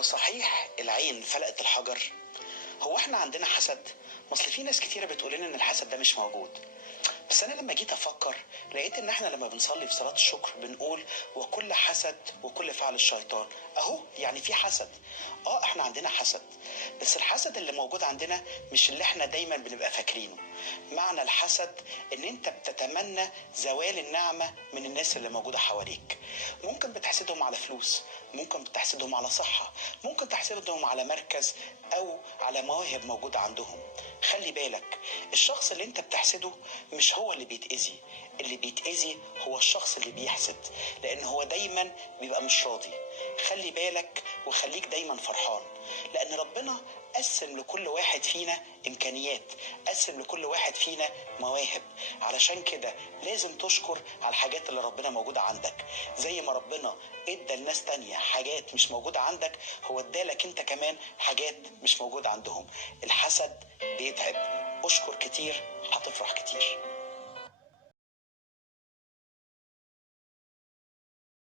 هو صحيح العين فلقت الحجر؟ هو احنا عندنا حسد؟ اصل في ناس كتيرة بتقول لنا ان الحسد ده مش موجود. بس انا لما جيت افكر لقيت ان احنا لما بنصلي في صلاة الشكر بنقول وكل حسد وكل فعل الشيطان. اهو يعني في حسد. احنا عندنا حسد، بس الحسد اللي موجود عندنا مش اللي احنا دايما بنبقى فاكرينه. معنى الحسد ان انت بتتمنى زوال النعمة من الناس اللي موجودة حواليك. ممكن بتحسدهم على فلوس، ممكن بتحسدهم على صحة، ممكن تحسدهم على مركز او على مواهب موجودة عندهم. خلي بالك، الشخص اللي انت بتحسده مش هو اللي بيتأذي، اللي بيتأذي هو الشخص اللي بيحسد، لان هو دايما بيبقى مش راضي. خلي بالك وخليك دايما فرحان، لان ربنا قسم لكل واحد فينا امكانيات، قسم لكل واحد فينا مواهب. علشان كده لازم تشكر على الحاجات اللي ربنا موجودة عندك. زي ما ربنا ادى لناس تانية حاجات مش موجودة عندك، هو ادالك انت كمان حاجات مش موجودة عندهم. الحسد بيتعب. اشكر كتير هتفرح كتير.